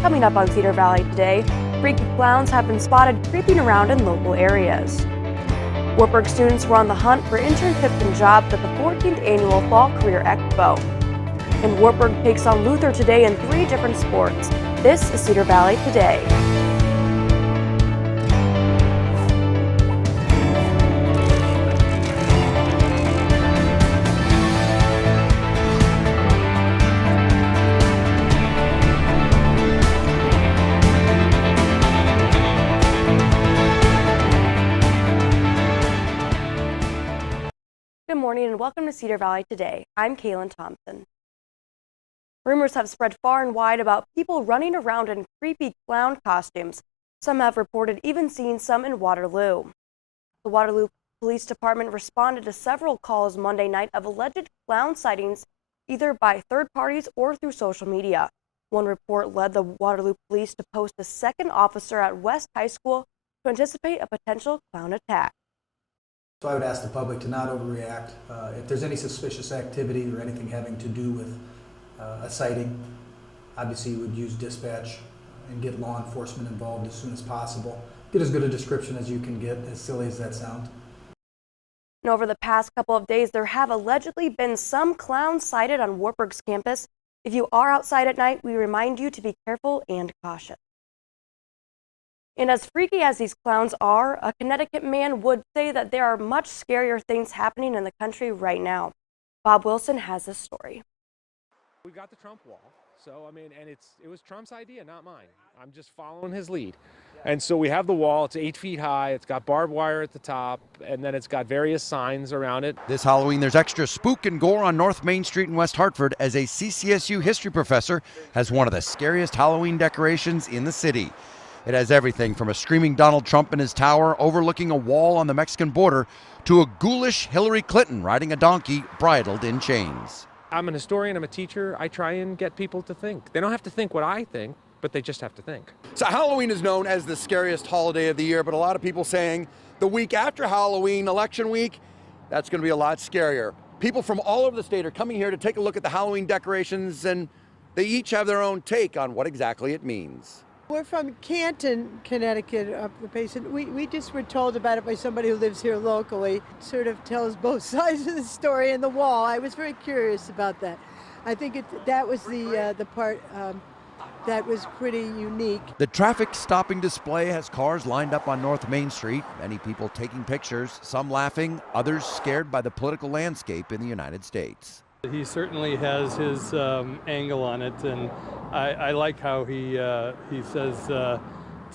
Coming up on Cedar Valley today, freaky clowns have been spotted creeping around in local areas. Wartburg students were on the hunt for internships and jobs at the 14th Annual Fall Career Expo. And Wartburg takes on Luther today in 3 different sports. This is Cedar Valley Today. Good morning and welcome to Cedar Valley Today. I'm Kaylin Thompson. Rumors have spread far and wide about people running around in creepy clown costumes. Some have reported even seeing some in Waterloo. The Waterloo Police Department responded to several calls Monday night of alleged clown sightings either by third parties or through social media. One report led the Waterloo Police to post a second officer at West High School to anticipate a potential clown attack. So I would ask the public to not overreact. If there's any suspicious activity or anything having to do with a sighting, obviously you would use dispatch and get law enforcement involved as soon as possible. Get as good a description as you can get, as silly as that sounds. And over the past couple of days, there have allegedly been some clowns sighted on Wartburg's campus. If you are outside at night, we remind you to be careful and cautious. And as freaky as these clowns are, a Connecticut man would say that there are much scarier things happening in the country right now. Bob Wilson has this story. We got the Trump wall, so and it was Trump's idea, not mine. I'm just following his lead. And so we have the wall. It's 8 feet high. It's got barbed wire at the top, and then it's got various signs around it. This Halloween, there's extra spook and gore on North Main Street in West Hartford as a CCSU history professor has one of the scariest Halloween decorations in the city. It has everything from a screaming Donald Trump in his tower overlooking a wall on the Mexican border to a ghoulish Hillary Clinton riding a donkey bridled in chains. I'm an historian. I'm a teacher. I try and get people to think. They don't have to think what I think, but they just have to think. So Halloween is known as the scariest holiday of the year, but a lot of people saying the week after Halloween, election week, that's going to be a lot scarier. People from all over the state are coming here to take a look at the Halloween decorations, and they each have their own take on what exactly it means. We're from Canton, Connecticut, up the pace, and we just were told about it by somebody who lives here locally. It sort of tells both sides of the story. And the wall, I was very curious about that. I think that was the part that was pretty unique. The traffic stopping display has cars lined up on North Main Street, many people taking pictures, some laughing, others scared by the political landscape in the United States. He certainly has his angle on it, and I like how he says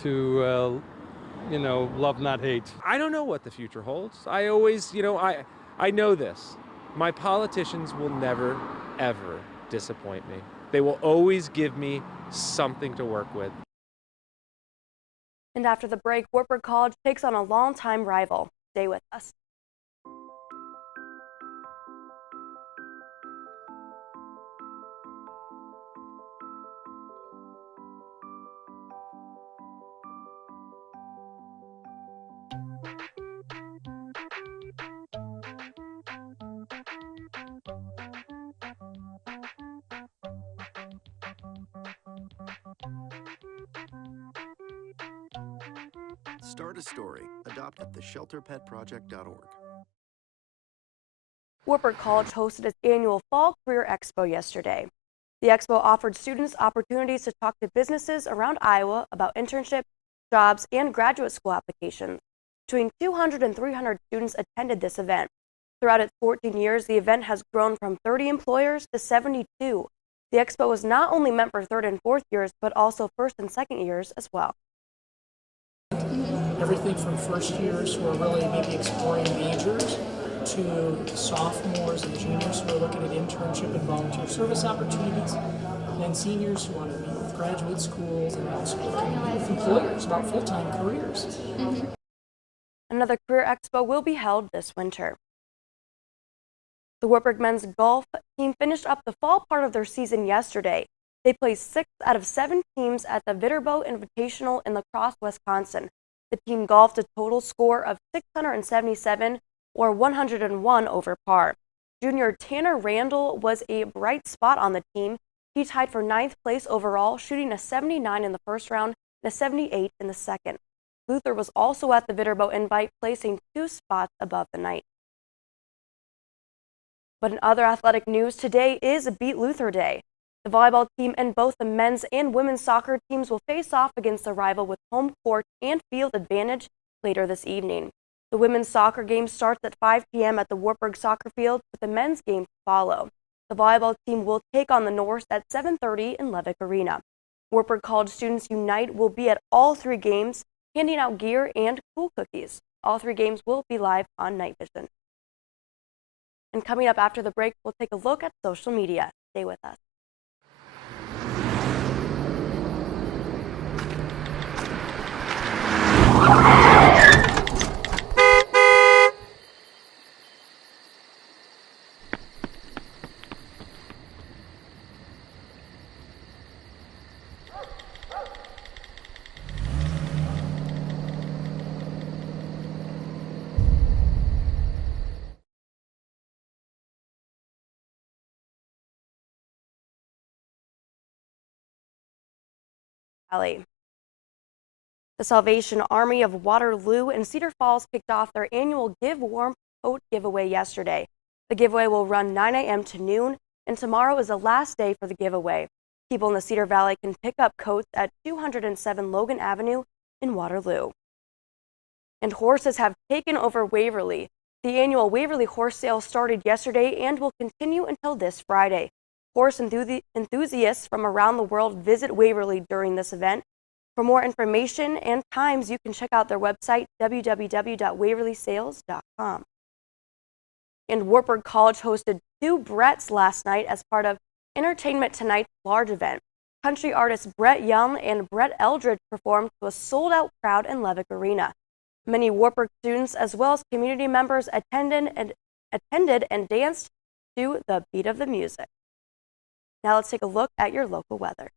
to love not hate. I don't know what the future holds. I always, I know this. My politicians will never, ever disappoint me. They will always give me something to work with. And after the break, Wartburg College takes on a longtime rival. Stay with us. Start a story. Adopt at theshelterpetproject.org. Wartburg College hosted its annual Fall Career Expo yesterday. The expo offered students opportunities to talk to businesses around Iowa about internships, jobs, and graduate school applications. Between 200 and 300 students attended this event. Throughout its 14 years, the event has grown from 30 employers to 72. The expo was not only meant for 3rd and 4th years, but also 1st and 2nd years as well. Everything from first years who are really maybe exploring majors to sophomores and juniors who are looking at internship and volunteer service opportunities, and then seniors who want to meet with graduate schools and also looking with employers about full-time careers. Another career expo will be held this winter. The Wartburg men's golf team finished up the fall part of their season yesterday. They placed 6th out of 7 teams at the Vitterbo Invitational in La Crosse, Wisconsin. The team golfed a total score of 677, or 101 over par. Junior Tanner Randall was a bright spot on the team. He tied for 9th place overall, shooting a 79 in the first round and a 78 in the second. Luther was also at the Viterbo Invite, placing 2 spots above the Knight. But in other athletic news, today is Beat Luther Day. The volleyball team and both the men's and women's soccer teams will face off against a rival with home court and field advantage later this evening. The women's soccer game starts at 5 p.m. at the Wartburg Soccer Field, with the men's game to follow. The volleyball team will take on the Norse at 7:30 in Levick Arena. Wartburg College Students Unite will be at all 3 games, handing out gear and cool cookies. All 3 games will be live on Night Vision. And coming up after the break, we'll take a look at social media. Stay with us. Valley. The Salvation Army of Waterloo and Cedar Falls kicked off their annual Give Warm Coat giveaway yesterday. The giveaway will run 9 a.m. to noon, and tomorrow is the last day for the giveaway. People in the Cedar Valley can pick up coats at 207 Logan Avenue in Waterloo. And horses have taken over Waverly. The annual Waverly Horse Sale started yesterday and will continue until this Friday. Horse enthusiasts from around the world visit Waverly during this event. For more information and times, you can check out their website, www.waverlysales.com. And Wartburg College hosted 2 Bretts last night as part of Entertainment Tonight's large event. Country artists Brett Young and Brett Eldridge performed to a sold-out crowd in Levick Arena. Many Wartburg students as well as community members attended and danced to the beat of the music. Now let's take a look at your local weather.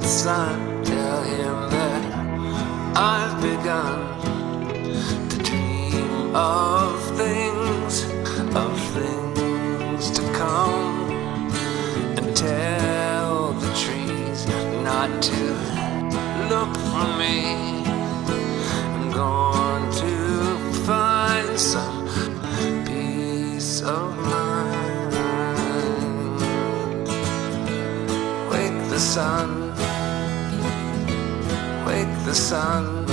Son, tell him that I've begun to dream of things to come, and tell the trees not to look for me. I'm going to find some peace of mind. Wake the sun. Wake the sun,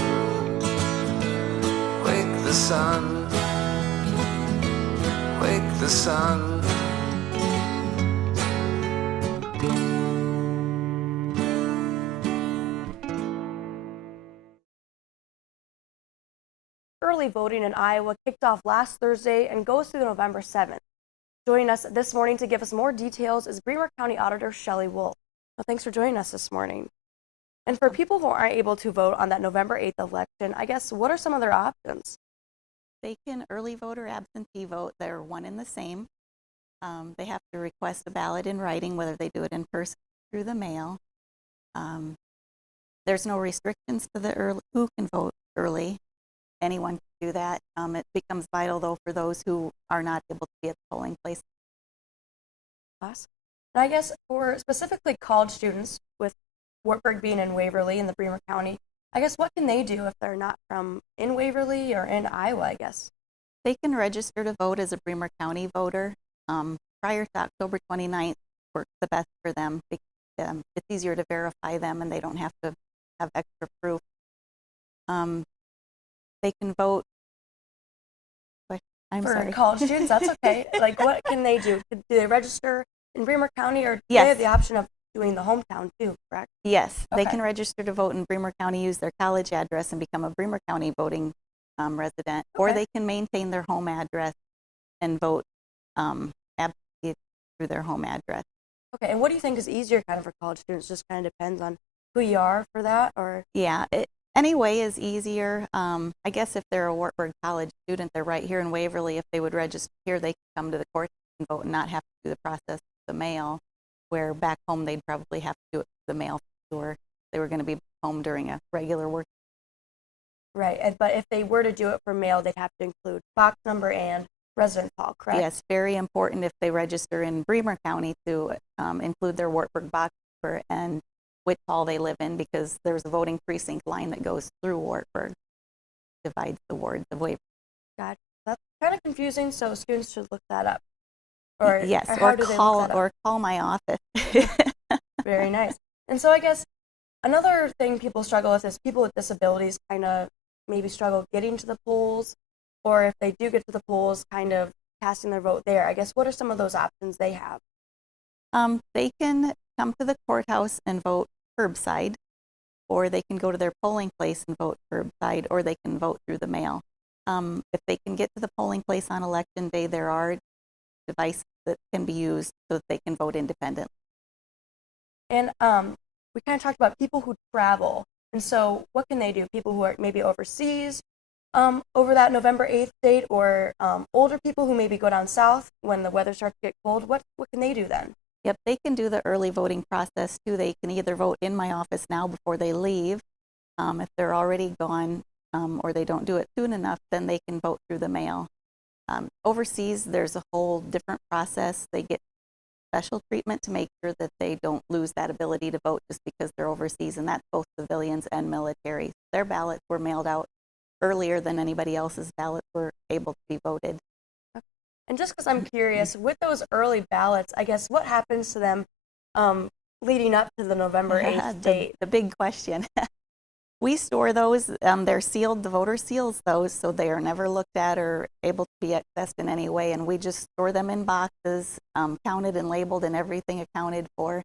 wake the sun, wake the sun. Early voting in Iowa kicked off last Thursday and goes through November 7th. Joining us this morning to give us more details is Bremer County Auditor Shelley Wolf. Well, thanks for joining us this morning. And for people who aren't able to vote on that November 8th election, I guess, what are some of their options? They can early vote or absentee vote. They're one and the same. They have to request a ballot in writing, whether they do it in person or through the mail. There's no restrictions to who can vote early. Anyone can do that. It becomes vital, though, for those who are not able to be at the polling place. Awesome. And I guess for specifically college students, with Wartburg being in Waverly in the Bremer County, I guess what can they do if they're not from in Waverly or in Iowa, I guess? They can register to vote as a Bremer County voter. Prior to October 29th works the best for them because it's easier to verify them and they don't have to have extra proof. They can vote. I'm for sorry. College students, that's okay. Like, what can they do? Do they register in Bremer County, or do Yes. they have the option of doing the hometown too, correct? Yes, they Okay. can register to vote in Bremer County, use their college address, and become a Bremer County voting resident, or Okay. they can maintain their home address and vote absentee through their home address. Okay, and what do you think is easier kind of for college students? Just kind of depends on who you are for that, or? Yeah, any way is easier. I guess if they're a Wartburg College student, they're right here in Waverly. If they would register here, they could come to the court and vote and not have to do the process of the mail, where back home they'd probably have to do it through the mail or they were going to be home during a regular work. Right, but if they were to do it for mail, they'd have to include box number and residence hall, correct? Yes, very important if they register in Bremer County to include their Wartburg box number and which hall they live in, because there's a voting precinct line that goes through Wartburg, divides the wards of Waverly. Gotcha. That's kind of confusing, so students should look that up. Or yes, or, how do they look that up? Or call my office. Very nice. And so I guess another thing people struggle with is people with disabilities kind of maybe struggle getting to the polls, or if they do get to the polls, kind of casting their vote there. I guess what are some of those options they have? They can come to the courthouse and vote curbside, or they can go to their polling place and vote curbside, or they can vote through the mail. If they can get to the polling place on election day, there are devices that can be used so that they can vote independently. And we kind of talked about people who travel. And so what can they do? People who are maybe overseas over that November 8th date, or older people who maybe go down south when the weather starts to get cold. What can they do then? Yep, they can do the early voting process too. They can either vote in my office now before they leave. If they're already gone or they don't do it soon enough, then they can vote through the mail. Overseas, there's a whole different process. They get special treatment to make sure that they don't lose that ability to vote just because they're overseas, and that's both civilians and military. Their ballots were mailed out earlier than anybody else's ballots were able to be voted. And just because I'm curious, with those early ballots, I guess what happens to them leading up to the November 8th date? The big question. We store those. They're sealed. The voter seals those, so they are never looked at or able to be accessed in any way. And we just store them in boxes, counted and labeled and everything accounted for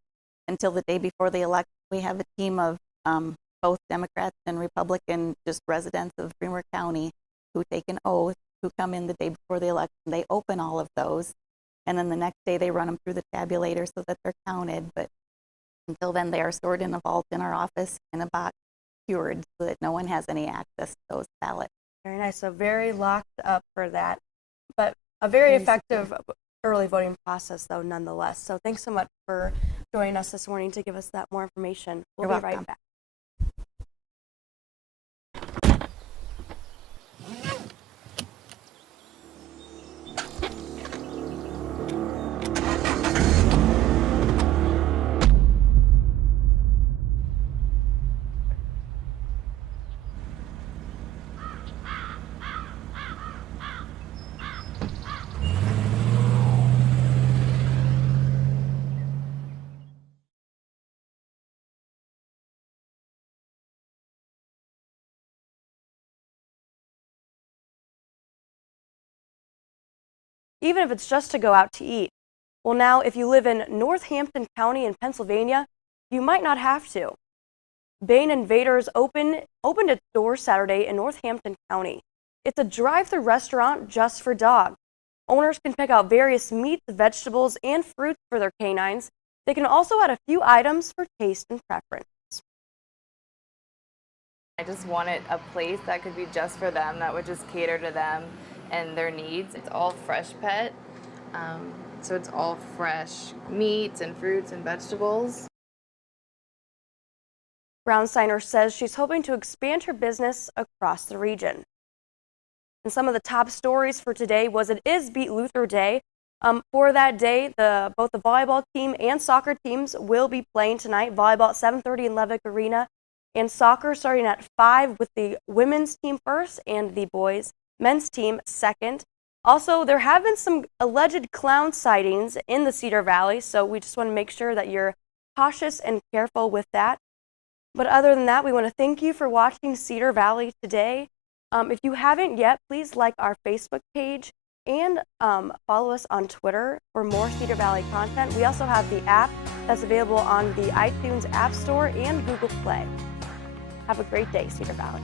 until the day before the election. We have a team of both Democrats and Republican, just residents of Bremer County, who take an oath, who come in the day before the election. They open all of those, and then the next day they run them through the tabulator so that they're counted. But until then, they are stored in a vault in our office in a box, secured, so that no one has any access to those ballots. Very nice. So very locked up for that, but a very effective early voting process, though, nonetheless. So thanks so much for joining us this morning to give us that more information. We'll be right back. Even if it's just to go out to eat. Well, now, if you live in Northampton County in Pennsylvania, you might not have to. Bane Invaders opened its doors Saturday in Northampton County. It's a drive-through restaurant just for dogs. Owners can pick out various meats, vegetables, and fruits for their canines. They can also add a few items for taste and preference. I just wanted a place that could be just for them, that would just cater to them and their needs. It's all fresh pet, so it's all fresh meats and fruits and vegetables. Brownsteiner says she's hoping to expand her business across the region. And some of the top stories for today was it is Beat Luther Day. For that day, both the volleyball team and soccer teams will be playing tonight. Volleyball at 7:30 in Levick Arena, and soccer starting at 5 with the women's team first and the men's team second. Also, there have been some alleged clown sightings in the Cedar Valley, so we just want to make sure that you're cautious and careful with that. But other than that, we want to thank you for watching Cedar Valley today. If you haven't yet, please like our Facebook page and follow us on Twitter for more Cedar Valley content. We also have the app that's available on the iTunes App Store and Google Play. Have a great day, Cedar Valley.